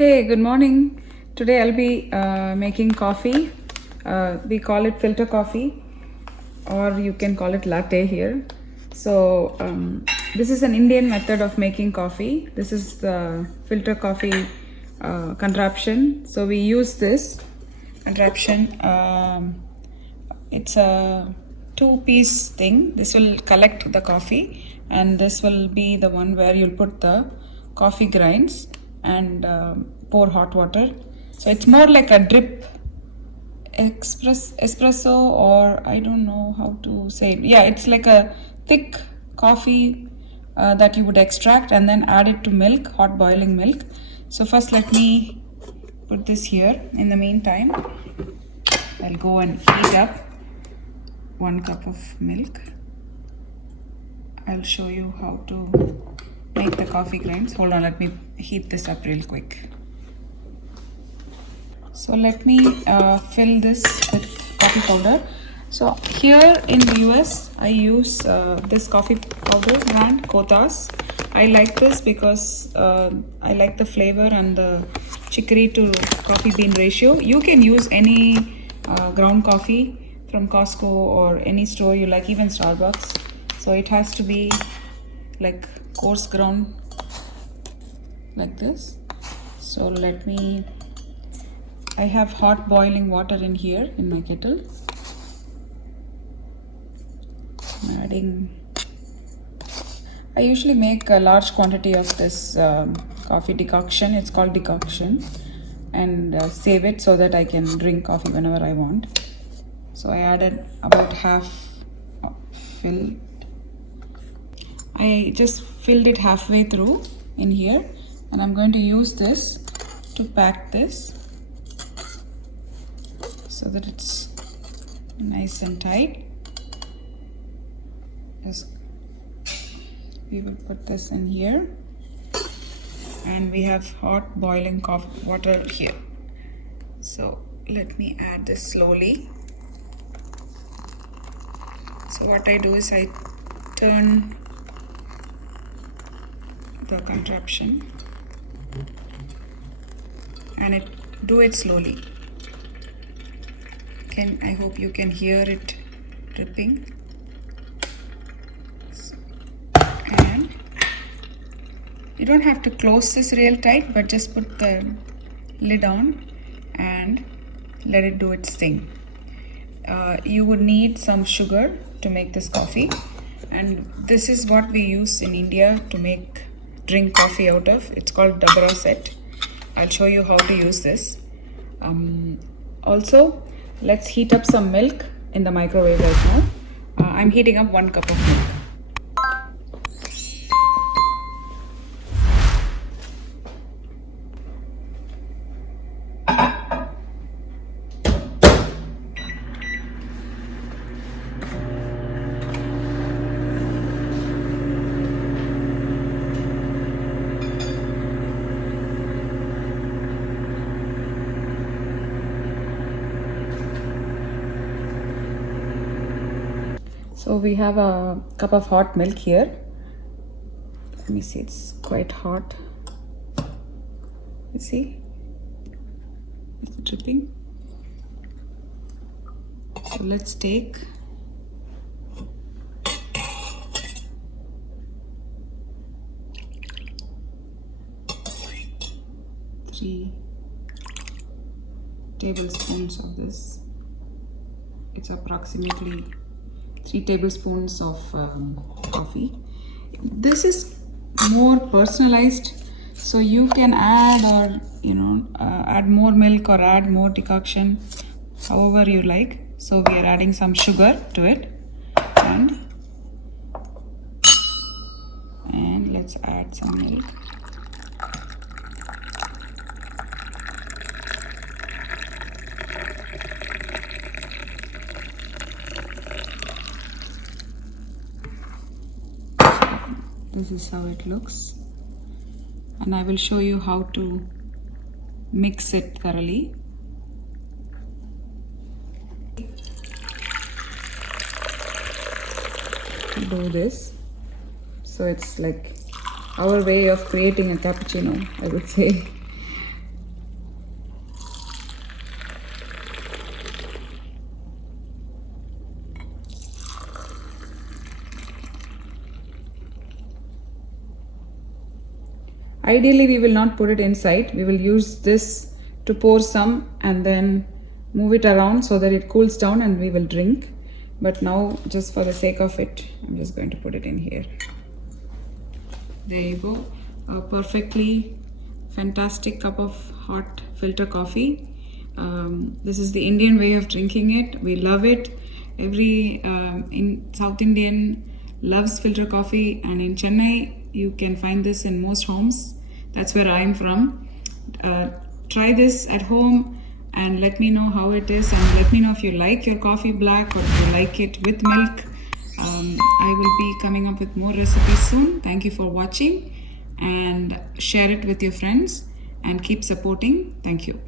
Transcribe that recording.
Hey, good morning. Today I'll be making coffee. We call it filter coffee, or you can call it latte here. So, this is an Indian method of making coffee. This is the filter coffee contraption. So, we use this contraption. It's a two-piece thing. This will collect the coffee, and this will be the one where you'll put the coffee grinds and pour hot water. So it's more like a drip espresso, or I don't know how to say it. Yeah, it's like a thick coffee that you would extract and then add it to milk, hot boiling milk. So first let me put this here. In the meantime, I'll go and heat up 1 cup of milk. I'll show you how to make the coffee grinds. Hold on, let me heat this up real quick. So let me fill this with coffee powder. So here in the US, I use this coffee powder brand, Kothas. I like this because I like the flavor and the chicory to coffee bean ratio. You can use any ground coffee from Costco or any store you like, even Starbucks. So it has to be like coarse ground like this. So I have hot boiling water in here in my kettle. I'm adding, I usually make a large quantity of this coffee decoction. It's called decoction, and save it so that I can drink coffee whenever I want. So I added about half filled. I just filled it halfway through in here, and I'm going to use this to pack this so that it's nice and tight. We will put this in here, and we have hot boiling coffee water here. So let me add this slowly. So what I do is I turn the contraption and do it slowly. I hope you can hear it dripping. And you don't have to close this real tight, but just put the lid on and let it do its thing. You would need some sugar to make this coffee, and this is what we use in India to drink coffee out of. It's called Dabra set. I'll show you how to use this. Also, let's heat up some milk in the microwave right now. I'm heating up 1 cup of milk. So we have a cup of hot milk here. Let me see, it's quite hot. You see? It's dripping. So let's take three tablespoons of this. It's approximately 3 tablespoons of coffee. This is more personalized, so you can add or add more milk or add more decoction however you like. So we are adding some sugar to it, and let's add some milk. This is how it looks, and I will show you how to mix it thoroughly. Do this, so it's like our way of creating a cappuccino, I would say. Ideally, we will not put it inside. We will use this to pour some and then move it around so that it cools down and we will drink. But now, just for the sake of it, I'm just going to put it in here. There you go. A perfectly fantastic cup of hot filter coffee. This is the Indian way of drinking it. We love it. Every in South Indian loves filter coffee, and in Chennai you can find this in most homes. That's where I'm from. Try this at home and let me know how it is, and let me know if you like your coffee black or if you like it with milk. I will be coming up with more recipes soon. Thank you for watching, and share it with your friends and keep supporting. Thank you.